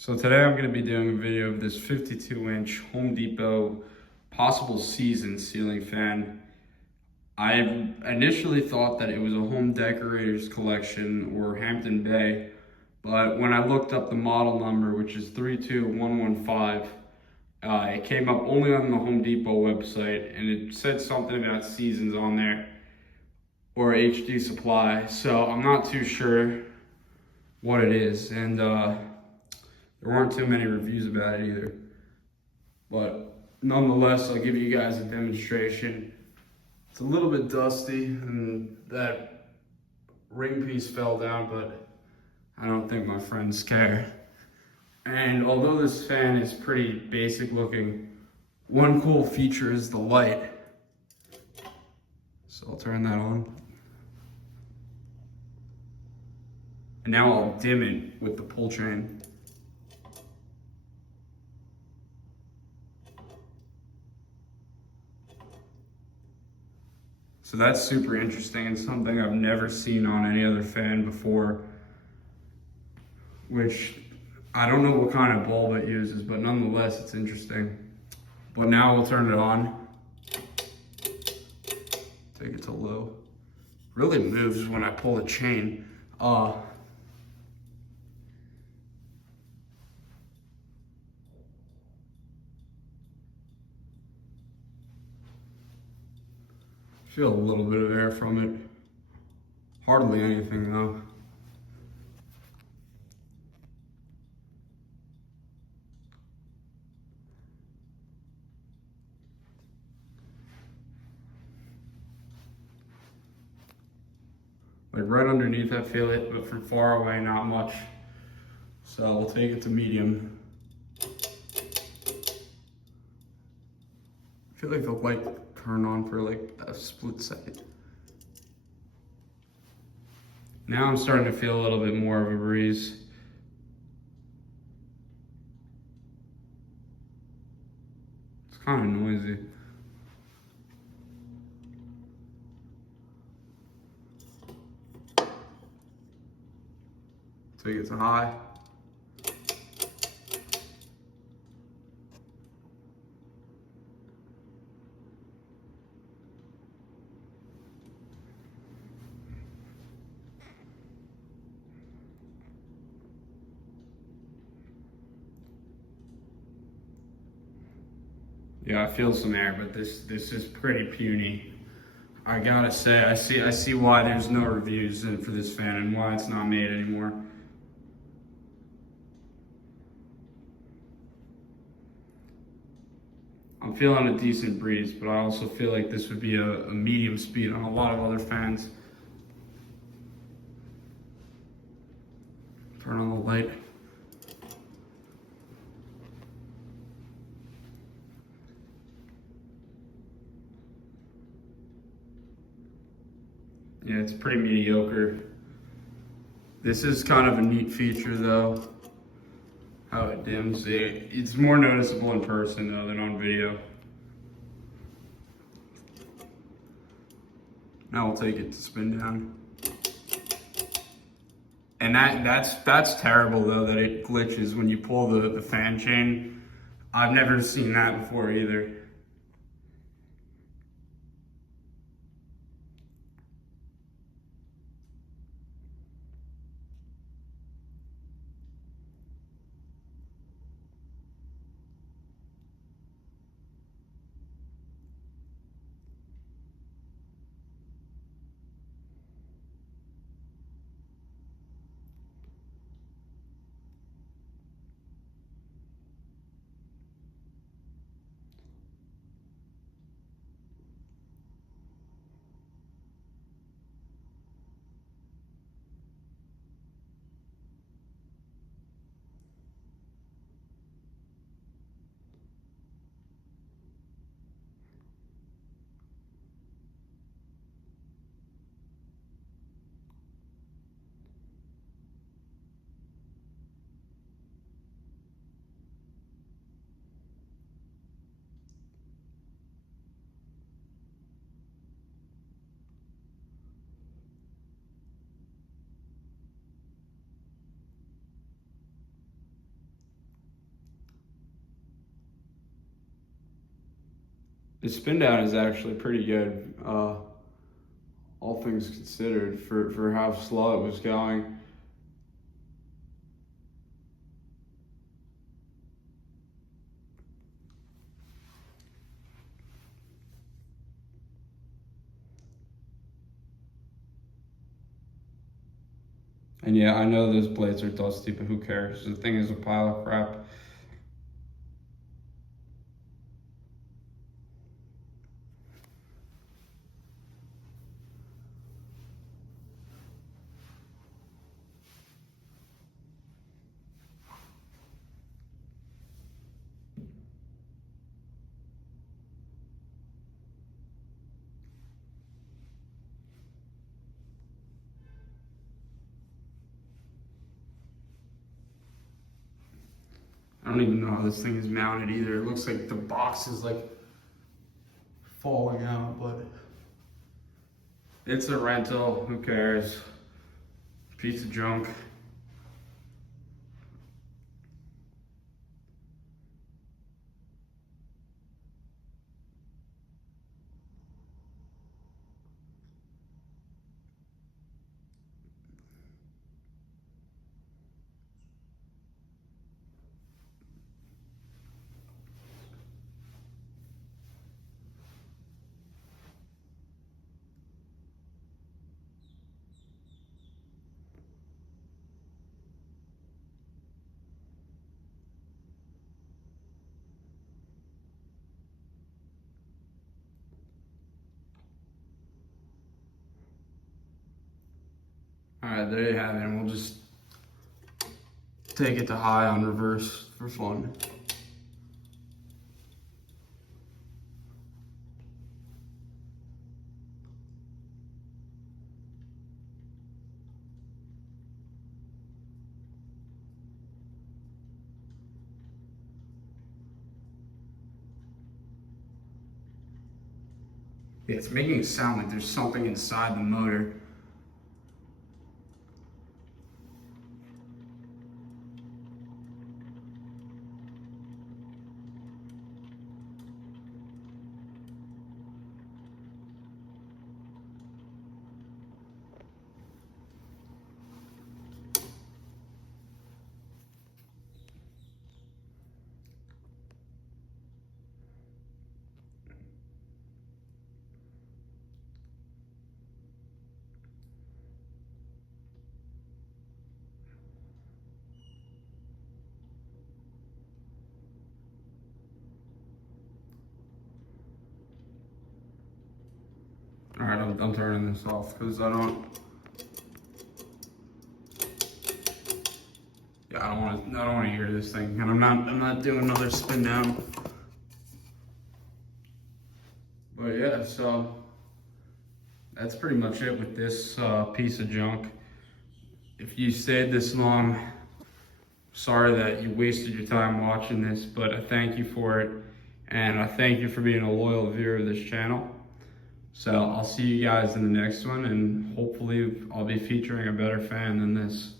So today I'm going to be doing a video of this 52-inch Home Depot possible season ceiling fan. I initially thought that it was a Home Decorators Collection or Hampton Bay, but when I looked up the model number, which is 32115, it came up only on the Home Depot website, and it said something about seasons on there, or HD Supply, so I'm not too sure what it is, and there weren't too many reviews about it either. But nonetheless, I'll give you guys a demonstration. It's a little bit dusty and that ring piece fell down, but I don't think my friends care. And although this fan is pretty basic looking, one cool feature is the light. So I'll turn that on. And now I'll dim it with the pull chain. So that's super interesting and something I've never seen on any other fan before, which I don't know what kind of bulb it uses, but nonetheless, it's interesting. But now we'll turn it on. Take it to low. Really moves when I pull the chain. Feel a little bit of air from it. Hardly anything though. Like right underneath I feel it, but from far away not much. So we'll take it to medium. I feel like the light turned on for like a split second. Now I'm starting to feel a little bit more of a breeze. It's kind of noisy. Take it to high. Yeah, I feel some air, but this is pretty puny. I gotta say, I see why there's no reviews for this fan and why it's not made anymore. I'm feeling a decent breeze, but I also feel like this would be a medium speed on a lot of other fans. Turn on the light. Yeah, it's pretty mediocre. This is kind of a neat feature though, how it dims. It's more noticeable in person though than on video. Now we'll take it to spin down. And that's terrible though, that it glitches when you pull the fan chain. I've never seen that before either. The spin down is actually pretty good, all things considered, for how slow it was going. And yeah, I know those blades are dusty, but who cares? The thing is a pile of crap. I don't even know how this thing is mounted either. It looks like the box is like falling out, but it's a rental. Who cares? Piece of junk. All right, there you have it. And we'll just take it to high on reverse for fun. Yeah, it's making it sound like there's something inside the motor. All right, I'm turning this off because I don't want to hear this thing, and I'm not doing another spin down. But yeah, so that's pretty much it with this piece of junk. If you stayed this long, sorry that you wasted your time watching this, but I thank you for it, and I thank you for being a loyal viewer of this channel. So I'll see you guys in the next one, and hopefully I'll be featuring a better fan than this.